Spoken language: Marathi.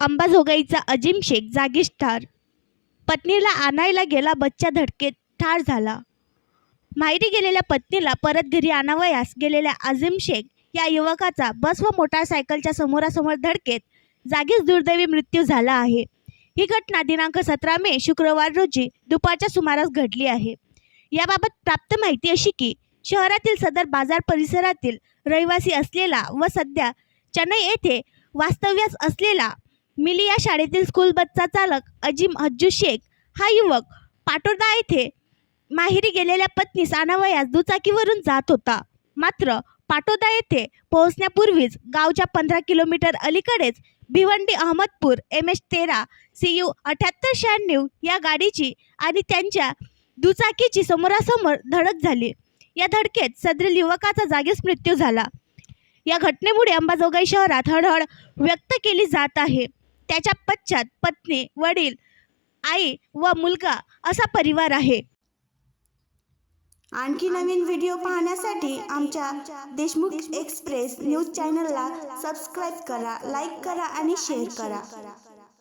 अंबाजोगाईचा अजीम शेख जागीच ठार. पत्नीला आणायला गेला, बच्चा धडकेत ठार झाला. माहेरी गेलेल्या पत्नीला परत घरी आणावयास गेलेल्या अजीम शेख या युवकाचा बस व मोटारसायकलच्या समोरासमोर धडकेत जागीच दुर्दैवी मृत्यू झाला आहे. ही घटना दिनांक 17 मे शुक्रवार रोजी दुपारच्या सुमारास घडली आहे. याबाबत प्राप्त माहिती अशी की शहरातील सदर बाजार परिसरातील रहिवासी असलेला व सध्या चेन्नई येथे वास्तव्यास असलेला मिली या शाळेतील स्कूल बसचा चालक अजीम हज्जू शेख हा युवक पाटोदा येथे माहेरी गेलेल्या पत्नीस आणावयास दुचाकीवरून जात होता. मात्र पाटोदा येथे पोहोचण्यापूर्वीच गावच्या 15 किलोमीटर अलीकडेच भिवंडी अहमदपूर MS13 CU 7896 या गाडीची आणि त्यांच्या दुचाकीची समोरासमोर धडक झाली. या धडकेत सदरील युवकाचा जागीच मृत्यू झाला. या घटनेमुळे अंबाजोगाई शहरात हळहळ व्यक्त केली जात आहे. त्याच्या पश्चात पत्नी, वडील, आई व मुलगा असा परिवार आहे. आणखी नवीन व्हिडिओ पाहण्यासाठी आमच्या देशमुख एक्सप्रेस न्यूज चॅनलला सबस्क्राईब करा, लाईक करा आणि शेअर करा.